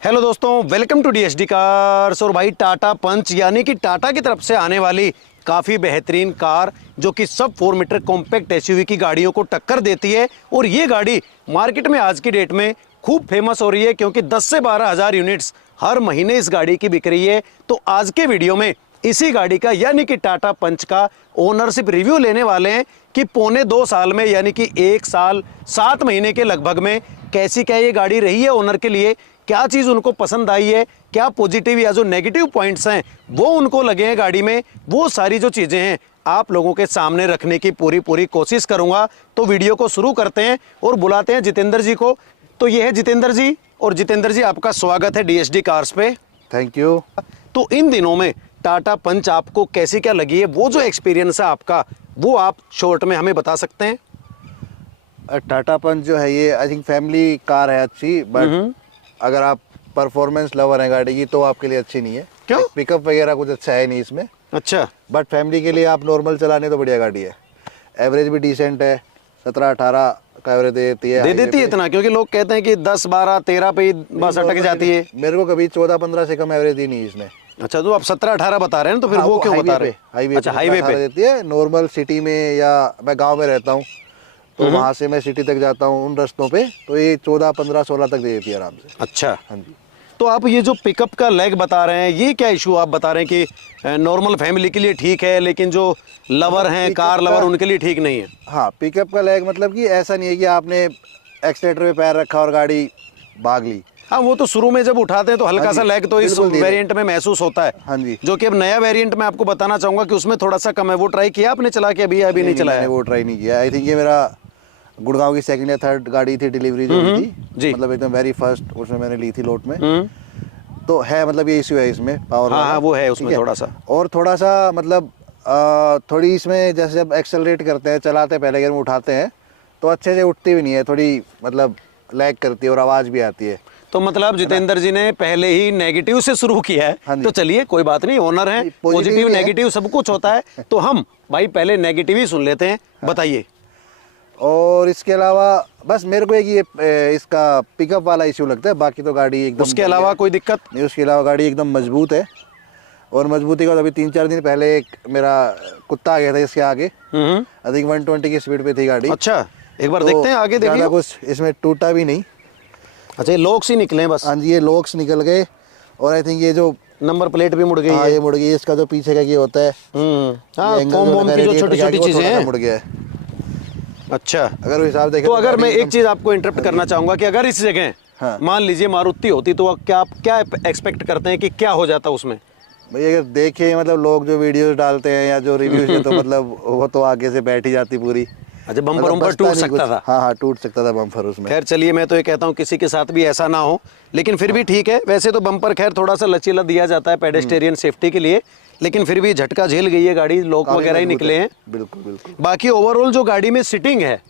Hello दोस्तों, welcome to DSD cars. और भाई टाटा पंच यानी कि टाटा की तरफ से आने वाली काफ़ी बेहतरीन कार जो कि सब 4 मीटर कॉम्पैक्ट एसयूवी की गाड़ियों को टक्कर देती है। और ये गाड़ी मार्केट में आज की डेट में खूब फेमस हो रही है क्योंकि 10 से 12 हज़ार यूनिट्स हर महीने इस गाड़ी की बिक रही है। तो आज के वीडियो में इसी गाड़ी का यानी कि टाटा पंच का ओनरशिप रिव्यू लेने वाले हैं कि पौने 2 साल में यानी कि 1 साल 7 महीने के लगभग में कैसी क्या ये गाड़ी रही है ओनर के लिए, क्या चीज़ उनको पसंद आई है, क्या पॉजिटिव या जो नेगेटिव पॉइंट्स हैं वो उनको लगे हैं गाड़ी में, वो सारी जो चीज़ें हैं आप लोगों के सामने रखने की पूरी कोशिश करूंगा। तो वीडियो को शुरू करते हैं और बुलाते हैं जितेंद्र जी को। तो ये है जितेंद्र जी, और जितेंद्र जी आपका स्वागत है डीएसडी कार्स पे। Thank you. तो इन दिनों में टाटा पंच आपको कैसी क्या लगी है, वो जो एक्सपीरियंस है आपका वो आप शॉर्ट में हमें बता सकते हैं। टाटा पंच जो है ये आई थिंक फैमिली कार है अच्छी, बट अगर आप परफॉर्मेंस लवर हैं गाड़ी की तो आपके लिए अच्छी नहीं है। क्यों? पिकअप वगैरह कुछ अच्छा है नहीं इसमें। अच्छा, बट फैमिली के लिए आप नॉर्मल चलाने तो बढ़िया गाड़ी है। एवरेज भी डिसेंट है, 17-18 का एवरेज देती है। दे देती है इतना? क्योंकि लोग कहते हैं कि 10, 12, 13 पे ही बस अटक जाती है। मेरे को कभी 14-15 से कम एवरेज दी नहीं इसने। अच्छा, तो आप 17-18 बता रहे हैं तो फिर वो क्यों बता रहे हैं? हाईवे अच्छा, हाईवे पे देती है। नॉर्मल सिटी में या मैं गांव में रहता हूँ तो वहाँ से मैं सिटी तक जाता हूँ उन रास्तों पे, तो ये 14, 15, 16 तक दे देती है आराम से। अच्छा, हाँ जी। तो आप ये जो पिकअप का लेग बता रहे हैं ये क्या इशू आप बता रहे हैं कि नॉर्मल फैमिली के लिए ठीक है लेकिन जो लवर हैं, कार लवर, उनके लिए ठीक नहीं है? हाँ, पिकअप का लेग मतलब कि ऐसा नहीं है कि आपने एक्सीलेटर पे पैर रखा और गाड़ी भाग ली। हाँ, वो तो शुरू में जब उठाते हैं तो हल्का सा लेग तो इस वेरिएंट में महसूस होता है। हाँ जी। जो कि अब नया वेरिएंट में आपको बताना चाहूंगा कि उसमें थोड़ा सा कम है। वो ट्राई किया आपने चला के? अभी नहीं चलाया? वो ट्राई नहीं किया। आई थिंक ये मेरा गुड़गांव की 2nd या 3rd गाड़ी थी डिलीवरी जो हुई थी, मतलब एकदम वेरी फर्स्ट उसमें मैंने ली थी लोट में। तो है मतलब ये इश्यू है इसमें पावर। हाँ, वो है उसमें थोड़ा सा। और थोड़ा सा मतलब थोड़ी इसमें जैसे जब एक्सेलरेट करते हैं, चलाते हैं, पहले गियर में उठाते हैं तो अच्छे से उठती भी नहीं है, थोड़ी मतलब लैग करती है और आवाज़ भी आती है। तो मतलब जितेंद्र जी ने पहले ही नेगेटिव से शुरू किया है। हाँ, तो चलिए कोई बात नहीं, ओनर है, पॉजिटिव नेगेटिव सब कुछ होता है। तो हम भाई पहले नेगेटिव ही सुन लेते हैं। बताइए। और इसके अलावा बस मेरे को एक ये इसका पिकअप वाला इश्यू लगता है, बाकी तो गाड़ी एकदम। उसके अलावा कोई दिक्कत नहीं? उसके अलावा गाड़ी एकदम मजबूत है। और मजबूती का अभी 3-4 दिन पहले एक मेरा कुत्ता आ गया था इसके आगे। आई थिंक 120 की स्पीड पे थी गाड़ी। अच्छा, एक बार देखते हैं आगे, देखिए। कुछ इसमें टूटा भी नहीं। अच्छा, ये लॉक्स ही निकले बस? हाँ जी, ये लॉक्स निकल गए। और आई थिंक ये जो नंबर प्लेट भी मुड़ गई है, है। ये मुड़ गई है। इसका जो पीछे का ये होता है, हाँ, फोम वोम की जो छोटी-छोटी चीजें हैं, मुड़ गया है। अच्छा, अगर हिसाब देखें तो अगर मैं एक चीज आपको इंटरप्ट करना चाहूंगा कि अगर इस जगह मान लीजिए मारुति होती तो क्या क्या एक्सपेक्ट करते हैं कि क्या हो जाता उसमें? भाई अगर देखें मतलब लोग जो वीडियोस डालते हैं या जो रिव्यूज हैं तो मतलब वो तो आगे से बैठ ही जाती पूरी। अच्छा, बम्पर टूट सकता था? हाँ, टूट सकता था बम्पर उसमें। खैर चलिए, मैं तो ये कहता हूँ किसी के साथ भी ऐसा ना हो, लेकिन फिर भी ठीक है। वैसे तो बम्पर खैर थोड़ा सा लचीला दिया जाता है पेडेस्टेरियन सेफ्टी के लिए, लेकिन फिर भी झटका झेल गई है गाड़ी, लॉक वगैरह ही निकले हैं। बिल्कुल बिल्कुल। बाकी ओवरऑल जो गाड़ी में सिटिंग है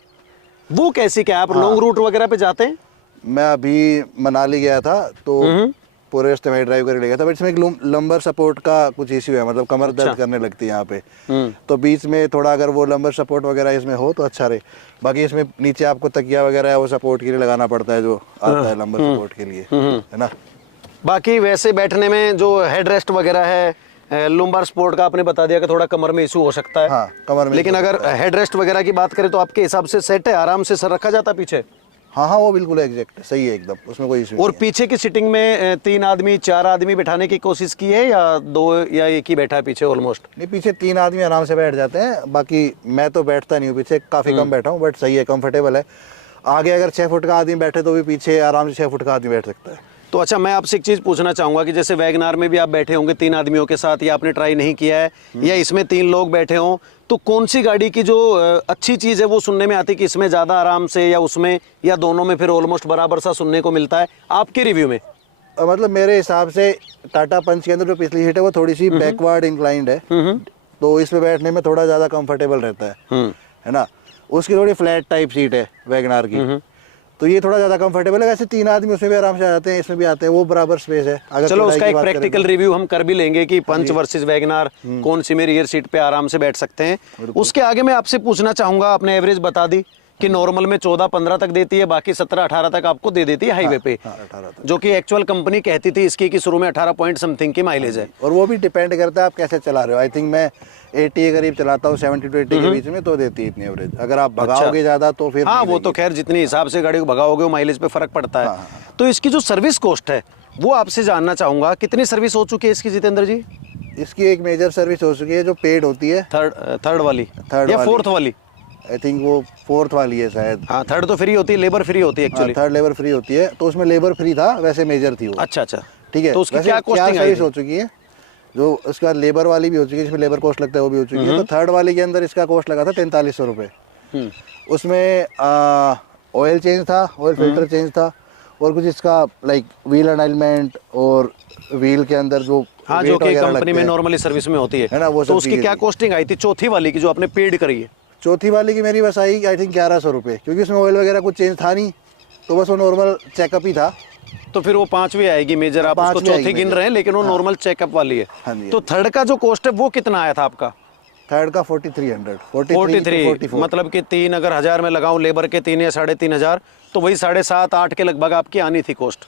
वो कैसी क्या? आप लॉन्ग रूट वगैरह पे जाते हैं? मैं अभी मनाली गया था तो पूरे रास्ते में ड्राइव करके ले गया था, बट इसमें एक लंबर सपोर्ट का कुछ इश्यू है, मतलब कमर दर्द करने लगती है यहाँ पे। तो बीच में थोड़ा अगर वो लंबर सपोर्ट वगैरह इसमें हो तो अच्छा रहे। बाकी इसमें नीचे आपको तकिया वगैरह है वो सपोर्ट के लिए लगाना पड़ता है, जो आता है लंबर सपोर्ट के लिए, है ना। बाकी वैसे बैठने में जो हेड रेस्ट वगैरह है, लुम्बार सपोर्ट का आपने बता दिया कि थोड़ा कमर में इशू हो सकता है। हाँ, कमर में। लेकिन अगर हेड रेस्ट वगैरह की बात करें तो आपके हिसाब से सेट है, आराम से सर रखा जाता पीछे? हाँ, वो बिल्कुल एग्जैक्ट सही है एकदम, उसमें कोई इशू नहीं। और पीछे की सीटिंग में 3 आदमी 4 आदमी बैठाने की कोशिश की है या 2 या 1 ही बैठा है पीछे ऑलमोस्ट? नहीं, पीछे 3 आदमी आराम से बैठ जाते हैं। बाकी मैं तो बैठता नहीं हूँ पीछे, काफ़ी कम बैठा हूँ, बट सही है, कंफर्टेबल है। आगे अगर 6 फुट का आदमी बैठे तो भी पीछे आराम से 6 फुट का आदमी बैठ सकता है। तो अच्छा, मैं आपसे एक चीज़ पूछना चाहूँगा कि जैसे वैगनार में भी आप बैठे होंगे 3 आदमियों के साथ, या आपने ट्राई नहीं किया है, या इसमें 3 लोग बैठे हों, तो कौन सी गाड़ी की जो अच्छी चीज़ है वो सुनने में आती है कि इसमें ज़्यादा आराम से, या उसमें, या दोनों में फिर ऑलमोस्ट बराबर सा सुनने को मिलता है आपके रिव्यू में? मतलब मेरे हिसाब से टाटा पंच के अंदर जो पिछली सीट है वो थोड़ी सी बैकवर्ड इंक्लाइंड है, तो इसमें बैठने में थोड़ा ज़्यादा कंफर्टेबल रहता है ना। उसकी थोड़ी फ्लैट टाइप सीट है वैगनार की, तो ये थोड़ा ज्यादा कंफर्टेबल है। वैसे 3 आदमी उसमें भी आराम से आ जाते हैं, इसमें भी आते हैं, वो बराबर स्पेस है। अगर चलो उसका एक प्रैक्टिकल रिव्यू हम कर भी लेंगे कि पंच वर्सेस वैगनार कौन सी में रियर सीट पे आराम से बैठ सकते हैं। उसके आगे मैं आपसे पूछना चाहूंगा, आपने एवरेज बता दी कि नॉर्मल में 14-15 तक देती है, बाकी 17-18 तक आपको दे देती है हाईवे पे। 18 तक। जो कि एक्चुअल कंपनी कहती थी इसकी कि शुरू में 18 पॉइंट समथिंग की माइलेज है। और वो भी डिपेंड करता है आप कैसे चला रहे हो। आई थिंक मैं 80 के करीब चलाता हूँ, 70 to 80 के बीच में, तो देती है इतनी एवरेज। अगर आप भगाओगे ज्यादा तो फिर हाँ, वो तो खैर जितनी हिसाब से गाड़ी को भगाओगे वो माइलेज पे फर्क पड़ता है। तो इसकी जो सर्विस कॉस्ट है वो आपसे जानना चाहूंगा, कितनी सर्विस हो चुकी है इसकी जितेंद्र जी? इसकी एक मेजर सर्विस हो चुकी है जो पेड होती है, थर्ड वाली या फोर्थ वाली? आई थिंक वो 4th वाली है शायद। हाँ, थर्ड तो फ्री होती है, लेबर फ्री होती है एक्चुअली। थर्ड लेबर फ्री होती है, तो उसमें लेबर फ्री था, वैसे मेजर थी वो। अच्छा अच्छा, ठीक है। तो उसकी क्या कॉस्टिंग आई सर्विस हो चुकी है? जो उसके बाद लेबर वाली भी हो चुकी है, जिसमें लेबर कॉस्ट लगता है, वो भी हो चुकी है। तो थर्ड वाली के अंदर इसका कॉस्ट लगा था 4300 रुपये। उसमें ऑयल चेंज था, ऑयल फिल्टर चेंज था, और कुछ इसका लाइक व्हील अलाइनमेंट और व्हील के अंदर जो हाँ, जो कि कंपनी में नॉर्मली सर्विस में होती है ना, वो तो उसकी क्या कॉस्टिंग आई थी चौथी वाली की जो आपने पेड करी है? चौथी वाली की मेरी बस आई आई थिंक 1100 रुपये, क्योंकि उसमें ऑयल वगैरह कुछ चेंज था नहीं, तो बस वो नॉर्मल चेकअप ही था। तो फिर वो 5वीं आएगी मेजर, आप उसको चौथी गिन रहे हैं, लेकिन वो नॉर्मल चेकअप वाली है। तो थर्ड का जो कॉस्ट है वो कितना आया था आपका? थर्ड का 4300, 43, मतलब कि 3 अगर 1000 में लगाऊं लेबर के 3 या 3500, तो वही 7.5-8 के लगभग आपकी आनी थी कॉस्ट।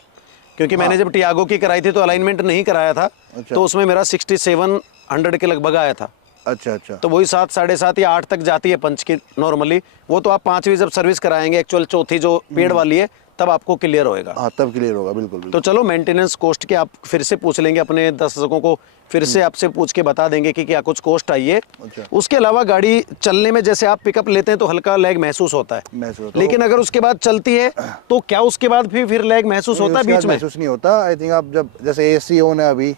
क्योंकि मैंने जब टियागो की कराई थी तो अलाइनमेंट नहीं कराया था, तो उसमें मेरा 6700 के लगभग आया था। अच्छा अच्छा, तो वही 7, 7.5 या 8 तक जाती है पंच की नॉर्मली। वो तो आप 5वीं जब सर्विस कराएंगे एक्चुअल चौथी जो पेड वाली है तब आपको क्लियर होएगा। हाँ, तब क्लियर होगा, बिल्कुल। तो चलो मेंटेनेंस कॉस्ट के आप फिर से पूछ लेंगे, अपने दर्शकों को फिर से आपसे पूछ के बता देंगे कि क्या कुछ कॉस्ट आई है। उसके अलावा गाड़ी चलने में जैसे आप पिकअप लेते हैं तो हल्का लैग महसूस होता है, लेकिन अगर उसके बाद चलती है तो क्या उसके बाद फिर लैग महसूस होता है? बीच में महसूस नहीं होता। आई थिंक आप जब जैसे एसी ऑन है अभी,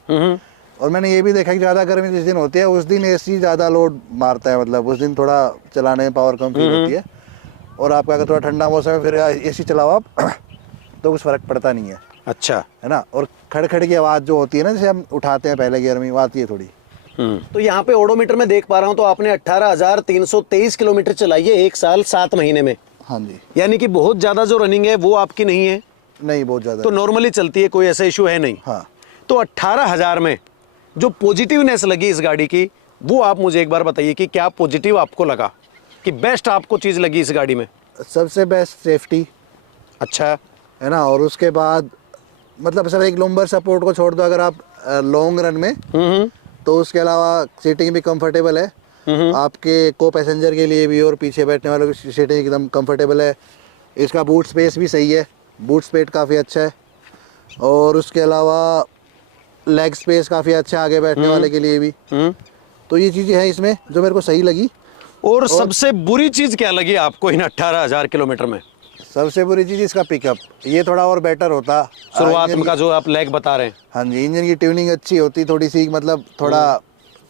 और मैंने ये भी देखा कि ज़्यादा गर्मी जिस दिन होती है उस दिन एसी ज़्यादा लोड मारता है, मतलब उस दिन थोड़ा चलाने में पावर कम फील होती है। और आपका अगर थोड़ा ठंडा मौसम है फिर एसी चलाओ आप तो कुछ फ़र्क पड़ता नहीं है। अच्छा, है ना। और खड़खड़ की आवाज़ जो होती है ना, जैसे हम उठाते हैं पहले गियर में, वो आती है थोड़ी। तो यहाँ पे ओडोमीटर में देख पा रहा हूँ तो आपने 18,323 किलोमीटर चलाई है 1 साल 7 महीने में। हाँ जी। यानी कि बहुत ज़्यादा जो रनिंग है वो आपकी नहीं है? नहीं, बहुत ज़्यादा तो नॉर्मली चलती है, कोई ऐसा इशू है नहीं। हाँ। तो 18,000 में जो पॉजिटिवनेस लगी इस गाड़ी की वो आप मुझे एक बार बताइए कि क्या पॉजिटिव आपको लगा, कि बेस्ट आपको चीज़ लगी इस गाड़ी में? सबसे बेस्ट सेफ्टी। अच्छा है ना। और उसके बाद मतलब सब एक लंबर सपोर्ट को छोड़ दो, अगर आप लॉन्ग रन में, तो उसके अलावा सीटिंग भी कंफर्टेबल है आपके को पैसेंजर के लिए भी, और पीछे बैठने वालों की सीटिंग एकदम कंफर्टेबल है। इसका बूट स्पेस भी सही है, बूट स्पेस काफ़ी अच्छा है। और उसके अलावा लेग स्पेस काफ़ी अच्छा है आगे बैठने वाले के लिए भी। तो ये चीज़ें हैं इसमें जो मेरे को सही लगी। और सबसे बुरी चीज़ क्या लगी आपको इन 18,000 किलोमीटर में? सबसे बुरी चीज़ इसका पिकअप, ये थोड़ा और बेटर होता शुरुआत का जो आप लैग बता रहे हैं। हाँ जी, इंजन की ट्यूनिंग अच्छी होती थोड़ी सी, मतलब थोड़ा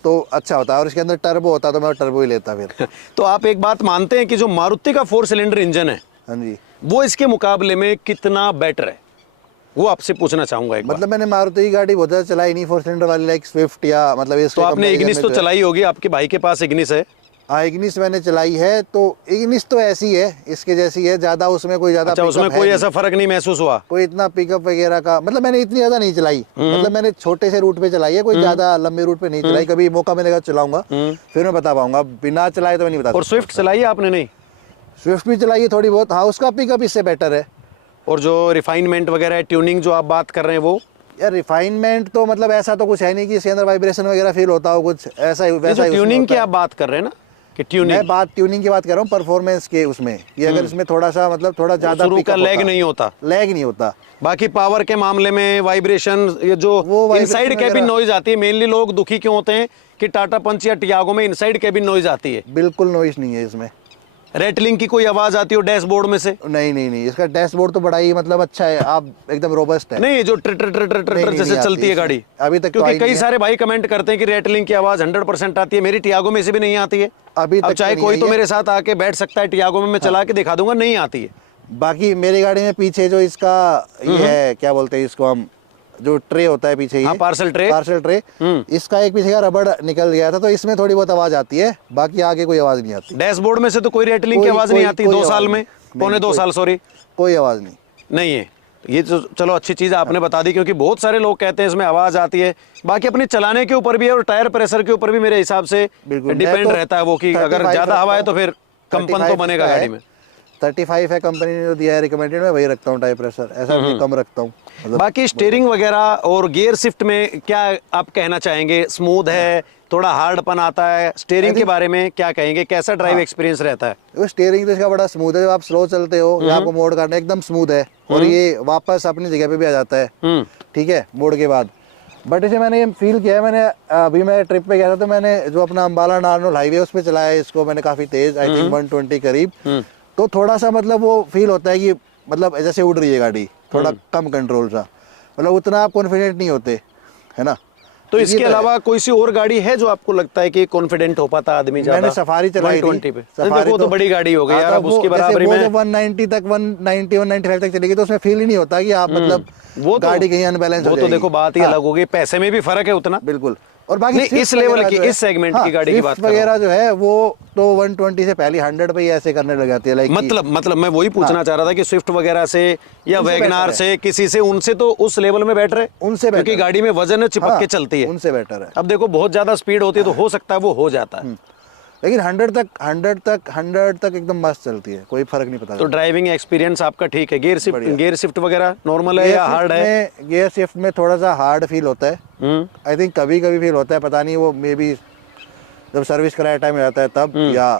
तो अच्छा होता, और इसके अंदर टर्बो होता तो मैं टर्बो ही लेता फिर। तो आप एक बात मानते हैं कि जो मारुति का 4 सिलेंडर इंजन है, हाँ जी, वो इसके मुकाबले में कितना बेटर है, वो आपसे पूछना चाहूंगा एक मतलब मैंने मारुति की गाड़ी बहुत ज़्यादा चलाई नहीं 4 सिलेंडर वाली, लाइक स्विफ्ट या मतलब तो आपने इग्निस तो चलाई होगी, आपके भाई के पास इग्निस है? हाँ, इग्निस मैंने चलाई है। तो इग्निस तो ऐसी है, इसके जैसी है, ज़्यादा उसमें कोई ज़्यादा अच्छा, उसमें कोई ऐसा फर्क नहीं महसूस हुआ? कोई इतना पिकअप वगैरह का, मतलब मैंने इतनी ज़्यादा नहीं चलाई, मतलब मैंने छोटे से रूट पे चलाई है, कोई ज़्यादा लंबे रूट पे नहीं चलाई। कभी मौका मिलेगा चलाऊंगा फिर मैं बता पाऊंगा, बिना चलाए तो मैं नहीं बता। और स्विफ्ट चलाई है आपने? नहीं, स्विफ्ट भी चलाई है थोड़ी बहुत। हाँ, उसका पिकअप इससे बेटर है। और जो रिफाइनमेंट वगैरह ट्यूनिंग जो आप बात कर रहे हैं वो? यार रिफाइनमेंट तो मतलब ऐसा तो कुछ है नहीं कि इसके अंदर वाइब्रेशन वगैरह फील होता हो, कुछ ऐसा वैसा ही। ट्यूनिंग की आप बात कर रहे हैं ना, कि ट्यूनिंग? मैं बात ट्यूनिंग की बात कर रहा हूँ, परफॉर्मेंस के उसमें, कि अगर इसमें थोड़ा सा मतलब थोड़ा ज्यादा शुरू का लैग नहीं होता, लैग नहीं होता। बाकी पावर के मामले में वाइब्रेशन, ये जो इनसाइड कैबिन नॉइज आती है, मेनली लोग दुखी क्यों होते हैं कि टाटा पंच या टियागो में इनसाइड कैबिन नॉइज आती है? बिल्कुल नॉइज नहीं है इसमें। रेटलिंग की कोई आवाज आती हो डैशबोर्ड में से? नहीं नहीं नहीं, इसका डैशबोर्ड तो बड़ा ही मतलब अच्छा है, आप एकदम रोबस्ट है। नहीं, जो ट्र ट्र ट्र ट्र ट्र जैसे चलती है गाड़ी अभी तक, क्योंकि कई सारे भाई कमेंट करते हैं कि रेटलिंग की आवाज 100% आती है, मेरी टियागो में से भी नहीं आती है अभी तक। चाहे कोई तो मेरे साथ आके बैठ सकता है टियागो में, मैं चला के दिखा दूंगा, नहीं आती है। बाकी मेरी गाड़ी में पीछे जो इसका ये है, क्या बोलते हैं इसको हम, जो ट्रे होता है पीछे, हाँ, पार्सल ट्रे, इसका एक पीछे का रबड़ निकल गया था, तो इसमें थोड़ी बहुत आवाज आती है, बाकी आगे कोई आवाज नहीं आती। डैशबोर्ड में से तो कोई रेटलिंग की आवाज नहीं आती? 2 साल में, पौने 2 साल, सॉरी, कोई आवाज नहीं है। ये तो चलो अच्छी चीज आपने बता दी, क्योंकि बहुत सारे लोग कहते हैं इसमें आवाज आती है। बाकी अपने चलाने के ऊपर भी है और टायर प्रेशर के ऊपर भी मेरे हिसाब से डिपेंड रहता है वो, कि अगर ज्यादा हवा है तो फिर कंपन तो बनेगा गाड़ी में। 35 है कंपनी ने जो दिया है रिकमेंडेड, मैं वही रखता हूँ टायर प्रेशर, ऐसा नहीं कम रखता हूँ। मतलब बाकी स्टीयरिंग वगैरह और गियर शिफ्ट में क्या आप कहना चाहेंगे? स्मूथ है, थोड़ा हार्डपन आता है? स्टीयरिंग के बारे में क्या कहेंगे, कैसा ड्राइव एक्सपीरियंस रहता है? वो स्टीयरिंग तो इसका बड़ा स्मूथ है, जब आप स्लो चलते हो या आपको मोड़ करना एकदम स्मूथ है, और ये वापस अपनी जगह पे भी आ जाता है, ठीक है, मोड़ के बाद। बट इसे मैंने ये फील किया है, मैंने अभी मैं ट्रिप पे गया था तो मैंने जो अपना अम्बाला नारनौल हाईवे उस पर चलाया है इसको मैंने काफ़ी तेज़, आई थिंक 120 करीब, तो थोड़ा सा मतलब वो फील होता है कि मतलब जैसे उड़ रही है गाड़ी, थोड़ा कम कंट्रोल सा, मतलब उतना आप कॉन्फिडेंट नहीं होते, है ना। तो इसके अलावा कोई सी और गाड़ी है जो आपको लगता है कि कॉन्फिडेंट हो पाता आदमी ज्यादा? मैंने सफारी चलाई थी, 120 पे। सफारी वो तो बड़ी गाड़ी हो गई यार, अब उसकी बराबरी में 190 तक 190 195 तक चलेगी तो उसमें फील ही नहीं होता कि आप मतलब वो गाड़ी कहीं अनबैलेंस हो वो तो देखो बात ही अलग हो गई, पैसे में भी फर्क है उतना, बिल्कुल। और बाकी नहीं, इस लेवल की, इस सेगमेंट की गाड़ी की बात कर रहा हूं। वगैरह जो है वो तो 120 से पहले 100 पे ही ऐसे करने लग जाती है, लाइक मतलब मैं वही पूछना चाह रहा था कि स्विफ्ट वगैरह से या वैगनार से, किसी से, उनसे तो उस लेवल में बैठ रहे, उनसे क्योंकि गाड़ी में वजन चिपक के चलती है, उनसे बेटर है। अब देखो बहुत ज्यादा स्पीड होती है तो हो सकता है वो हो जाता है, लेकिन 100 तक एकदम मस्त चलती है, कोई फर्क नहीं पता। तो ड्राइविंग एक्सपीरियंस आपका ठीक है। गियर शिफ्ट वगैरह नॉर्मल है या हार्ड है? गियर शिफ्ट में थोड़ा सा हार्ड फील होता है, आई थिंक कभी कभी फील होता है, पता नहीं वो मे बी जब सर्विस कराया टाइम रहता है तब, या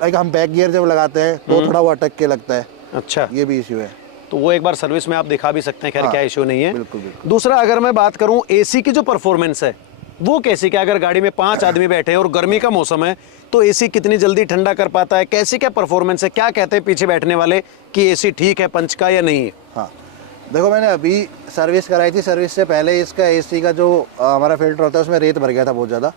लाइक हम बैक गियर जब लगाते हैं तो थोड़ा वो अटक के लगता है। अच्छा, ये भी इश्यू है, तो वो एक बार सर्विस में आप दिखा भी सकते हैं, खैर क्या इश्यू नहीं है। बिल्कुल बिल्कुल। दूसरा अगर मैं बात करूं एसी की जो परफॉर्मेंस है वो कैसी, क्या अगर गाड़ी में 5 आदमी बैठे हैं और गर्मी का मौसम है तो एसी कितनी जल्दी ठंडा कर पाता है, कैसी क्या परफॉर्मेंस है, क्या कहते हैं पीछे बैठने वाले कि एसी ठीक है पंच का या नहीं है? हाँ देखो, मैंने अभी सर्विस कराई थी, सर्विस से पहले इसका एसी का जो हमारा फिल्टर होता है उसमें रेत भर गया था बहुत ज़्यादा,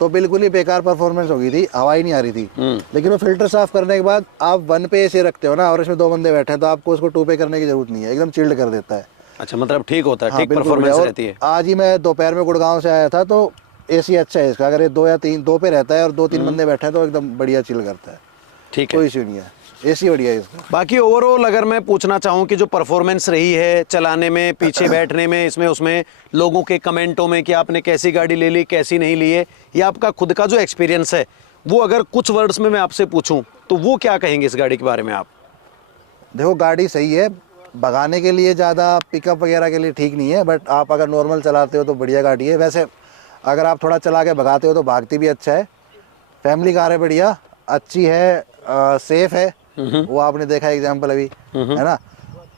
तो बिल्कुल ही बेकार परफॉर्मेंस हो गई थी, हवा ही नहीं आ रही थी। लेकिन वो फिल्टर साफ करने के बाद आप 1 पे एसी रखते हो ना, और इसमें 2 बंदे बैठे हैं तो आपको उसको 2 पे करने की जरूरत नहीं है, एकदम चिल्ड कर देता है। अच्छा, मतलब ठीक होता है, हाँ, ठीक परफॉर्मेंस रहती है। आज ही मैं दोपहर में गुड़गांव से आया था तो एसी अच्छा है इसका, अगर ये 2 या 3 पे रहता है और 2-3 बंदे बैठे हैं तो एकदम बढ़िया चिल करता है, ठीक है, कोई इश्यू नहीं है, एसी बढ़िया है इसका। बाकी ओवरऑल अगर मैं पूछना चाहूँ कि जो परफॉर्मेंस रही है चलाने में, पीछे बैठने में, इसमें उसमें लोगों के कमेंटों में कि आपने कैसी गाड़ी ले ली, कैसी नहीं ली है, या आपका खुद का जो एक्सपीरियंस है वो अगर कुछ वर्ड्स में मैं आपसे पूछूं तो वो क्या कहेंगे इस गाड़ी के बारे में आप? देखो गाड़ी सही है, भगाने के लिए ज़्यादा पिकअप वगैरह के लिए ठीक नहीं है, बट आप अगर नॉर्मल चलाते हो तो बढ़िया गाड़ी है। वैसे अगर आप थोड़ा चला के भगाते हो तो भागती भी अच्छा है, फैमिली कार है, बढ़िया अच्छी है, सेफ है, वो आपने देखा एग्जाम्पल अभी, है ना।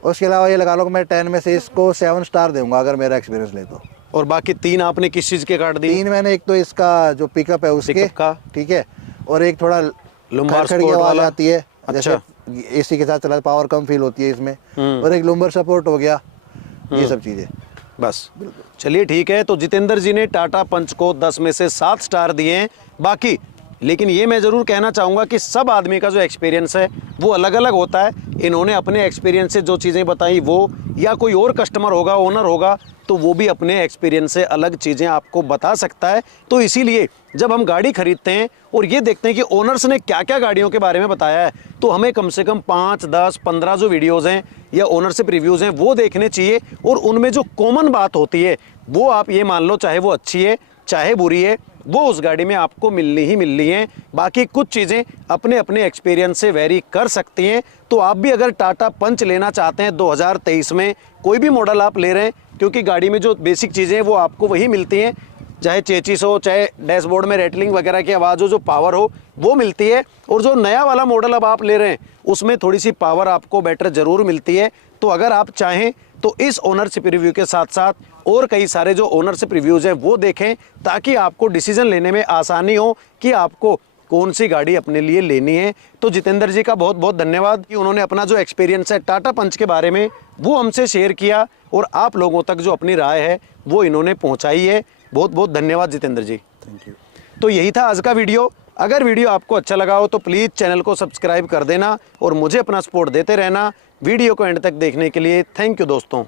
उसके अलावा ये लगा लो कि मैं 10 में से इसको 7 स्टार दूंगा अगर मेरा एक्सपीरियंस ले तो। और बाकी 3 आपने किस चीज़ के काट दी? 3 मैंने, एक तो इसका जो पिकअप है उसके का, ठीक है, और एक थोड़ा लुम्बार खड़खड़ की आवाज आती है, अच्छा, जैसे एसी के साथ चला पावर कम फील होती है इसमें, और एक लुम्बर सपोर्ट हो गया, ये सब चीज़ें बस। चलिए ठीक है, तो जितेंद्र जी ने टाटा पंच को 10 में से 7 स्टार दिए हैं। बाकी लेकिन ये मैं ज़रूर कहना चाहूँगा कि सब आदमी का जो एक्सपीरियंस है वो अलग अलग होता है। इन्होंने अपने एक्सपीरियंस से जो चीज़ें बताई वो, या कोई और कस्टमर होगा, ओनर होगा, तो वो भी अपने एक्सपीरियंस से अलग चीज़ें आपको बता सकता है। तो इसीलिए जब हम गाड़ी खरीदते हैं और ये देखते हैं कि ओनर्स ने क्या क्या गाड़ियों के बारे में बताया है, तो हमें कम से कम 5, 10, 15 जो वीडियोज़ हैं या ओनरशिप रिव्यूज़ हैं वो देखने चाहिए, और उनमें जो कॉमन बात होती है वो आप ये मान लो, चाहे वो अच्छी है चाहे बुरी है, वो उस गाड़ी में आपको मिलनी ही मिलनी है। बाकी कुछ चीज़ें अपने अपने एक्सपीरियंस से वेरी कर सकती हैं। तो आप भी अगर टाटा पंच लेना चाहते हैं 2023 में, कोई भी मॉडल आप ले रहे हैं, क्योंकि गाड़ी में जो बेसिक चीज़ें हैं वो आपको वही मिलती हैं, चाहे चेचिस हो, चाहे डैशबोर्ड में रेटलिंग वगैरह की आवाज़ हो, जो पावर हो वो मिलती है। और जो नया वाला मॉडल अब आप ले रहे हैं उसमें थोड़ी सी पावर आपको बेटर ज़रूर मिलती है। तो अगर आप चाहें तो इस ओनरशिप रिव्यू के साथ साथ और कई सारे जो ओनरशिप रिव्यूज़ हैं वो देखें, ताकि आपको डिसीजन लेने में आसानी हो कि आपको कौन सी गाड़ी अपने लिए लेनी है। तो जितेंद्र जी का बहुत बहुत धन्यवाद कि उन्होंने अपना जो एक्सपीरियंस है टाटा पंच के बारे में वो हमसे शेयर किया, और आप लोगों तक जो अपनी राय है वो इन्होंने पहुंचाई है। बहुत बहुत धन्यवाद जितेंद्र जी, थैंक यू। तो यही था आज का वीडियो। अगर वीडियो आपको अच्छा लगा हो तो प्लीज़ चैनल को सब्सक्राइब कर देना और मुझे अपना सपोर्ट देते रहना। वीडियो को एंड तक देखने के लिए थैंक यू दोस्तों।